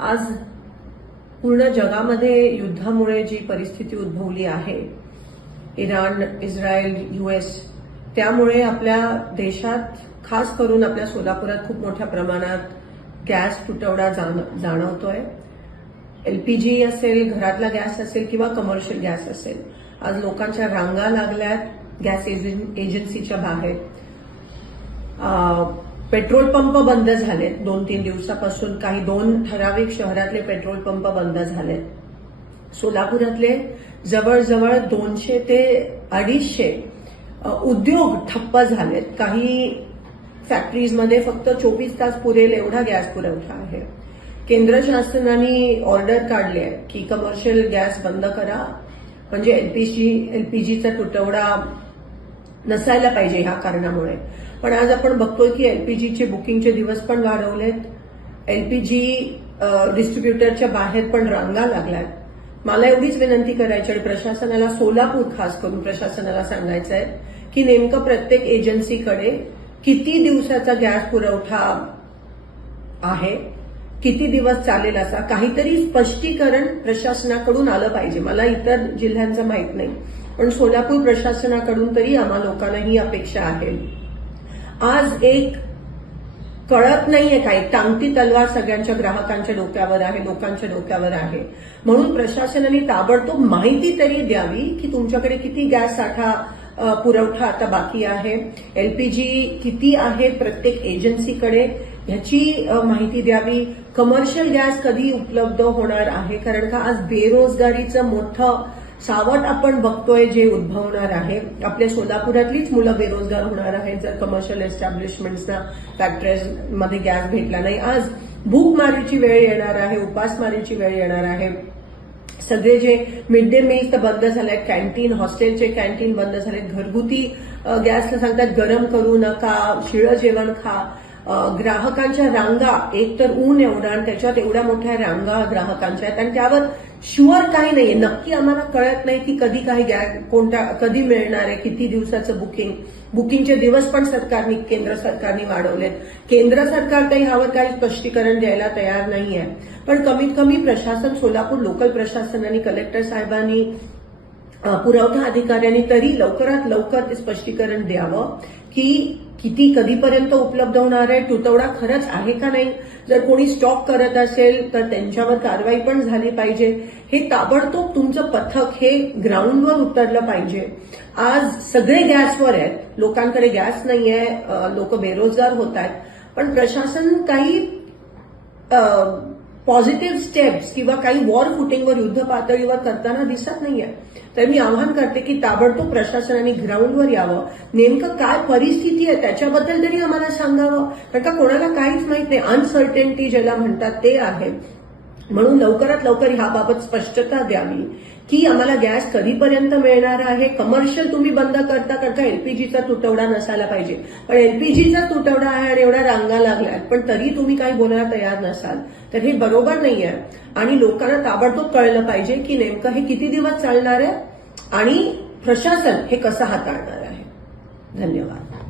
आज पूर्ण जगामध्ये युद्धामुळे जी परिस्थिती उद्भवली आहे, इराण, इस्रायल, यूएस, त्यामुळे आपल्या देशात खास करून आपल्या सोलापुरात खूप मोठ्या प्रमाणात गॅस तुटवडा जाणवतोय. एलपीजी असेल, घरातला गॅस असेल किंवा कमर्शियल गॅस असेल, आज लोकांच्या रांगा लागल्यात गॅस एजन्सीच्या बाहेर. पेट्रोल पंप बंद झालेत 2-3 दिवसापासून. काही 2 ठराविक शहरातले पेट्रोल पंप बंद झालेत. सोलापुरातले जवळजवळ 200 ते 250 उद्योग ठप्प झालेत. काही फॅक्टरीजमध्ये फक्त 24 तास पुरेल एवढा गॅस पुरवठा आहे. केंद्र शासनाने ऑर्डर काढली आहे की कमर्शियल गॅस बंद करा, म्हणजे एलपीजीचा तुटवडा नसायला पाहिजे ह्या कारणामुळे. पण आज आपण बघतोय की एलपीजीचे बुकिंगचे दिवस पण वाढवलेत. एलपीजी डिस्ट्रीब्युटरच्या बाहेर पण रांगा लागल्यात. मला एवढीच विनंती करायची आणि प्रशासनाला, सोलापूर खास करून प्रशासनाला सांगायचं आहे की नेमकं प्रत्येक एजन्सीकडे किती दिवसाचा गॅस पुरवठा आहे, किती दिवस चालेल, असा काहीतरी स्पष्टीकरण प्रशासनाकडून आलं पाहिजे. मला इतर जिल्ह्यांचं माहित नाही, पण सोलापूर प्रशासनाकडून तरी आम्हा लोकांना ही अपेक्षा आहे. आज एक कळत नाहीये काय, टांगती तलवार सगळ्यांच्या ग्राहकांच्या डोक्यावर आहे, लोकांच्या डोक्यावर आहे. म्हणून प्रशासनाने ताबडतोब माहिती तरी द्यावी की तुमच्याकडे किती गॅस साठा पुरवठा आता बाकी आहे, एलपीजी किती आहे प्रत्येक एजन्सीकडे, ह्याची माहिती द्यावी. कमर्शियल गॅस कधी उपलब्ध होणार आहे, कारण का आज बेरोजगारीचं मोठं सावट आपण बघतोय जे उद्भवणार आहे. आपल्या सोलापुरातलीच मुलं बेरोजगार होणार आहेत जर कमर्शियल एस्टॅब्लिशमेंट्सना, फॅक्टरीजमध्ये गॅस भेटला नाही. आज भूकमारीची वेळ येणार आहे, उपासमारीची वेळ येणार आहे. सगळे जे मिड डे मील्स तर बंद झालेत, कॅन्टीन, हॉस्टेलचे कॅन्टीन बंद झालेत. घरगुती गॅसला सांगतात गरम करू नका, शिळं जेवण खा. ग्राहकांच्या रांगा, एक तर ऊन एवढं आणि त्याच्यात एवढ्या मोठ्या रांगा ग्राहकांच्या आहेत आणि त्यावर शुअर काही नाहीये. नक्की आम्हाला कळत नाही की कधी काही कधी मिळणार आहे, किती दिवसाचं बुकिंगचे दिवस पण केंद्र सरकारने वाढवलेत. केंद्र सरकार काही ह्यावर काही स्पष्टीकरण द्यायला तयार नाहीये. पण कमीत कमी प्रशासन, सोलापूर लोकल प्रशासनाने, कलेक्टर साहेबांनी, पुरवठा अधिकाऱ्यांनी तरी लवकरात लवकर ते स्पष्टीकरण द्यावं की किती कधीपर्यंत उपलब्ध होणार आहे, तुटवडा खरंच आहे का नाही. जर कोणी स्टॉक करत असेल तर त्यांच्यावर कारवाई पण झाली पाहिजे. हे ताबडतोब तुमचं पथक हे ग्राउंडवर उतरलं पाहिजे. आज सगळे गॅसवर आहेत, लोकांकडे गॅस नाहीये, लोक बेरोजगार होत आहेत, पण प्रशासन काही पॉझिटिव्ह स्टेप्स किंवा काही वॉर फुटिंगवर, युद्ध पातळीवर करताना दिसत नाहीये. तर मी आवाहन करते की ताबडतोब प्रशासनाने ग्राउंडवर यावं. नेमकं काय परिस्थिती आहे त्याच्याबद्दल तरी आम्हाला सांगावं, कारण का कोणाला काहीच माहित नाही. अनसर्टेनिटी ज्याला म्हणतात ते आहे. म्हणून लवकरात लवकर ह्याबाबत स्पष्टता द्यावी की आम्हाला गॅस कधीपर्यंत मिळणार आहे. कमर्शियल तुम्ही बंद करता एलपीजीचा तुटवडा नसायला पाहिजे, पण एलपीजीचा तुटवडा आहे आणि एवढ्या रांगा लागल्यात, पण तरी तुम्ही काही बोलायला तयार नसाल, तर हे बरोबर नाहीये. आणि लोकांना ताबडतोब कळलं पाहिजे की नेमकं हे किती दिवस चालणार आहे आणि प्रशासन हे कसं हाताळणार आहे. धन्यवाद.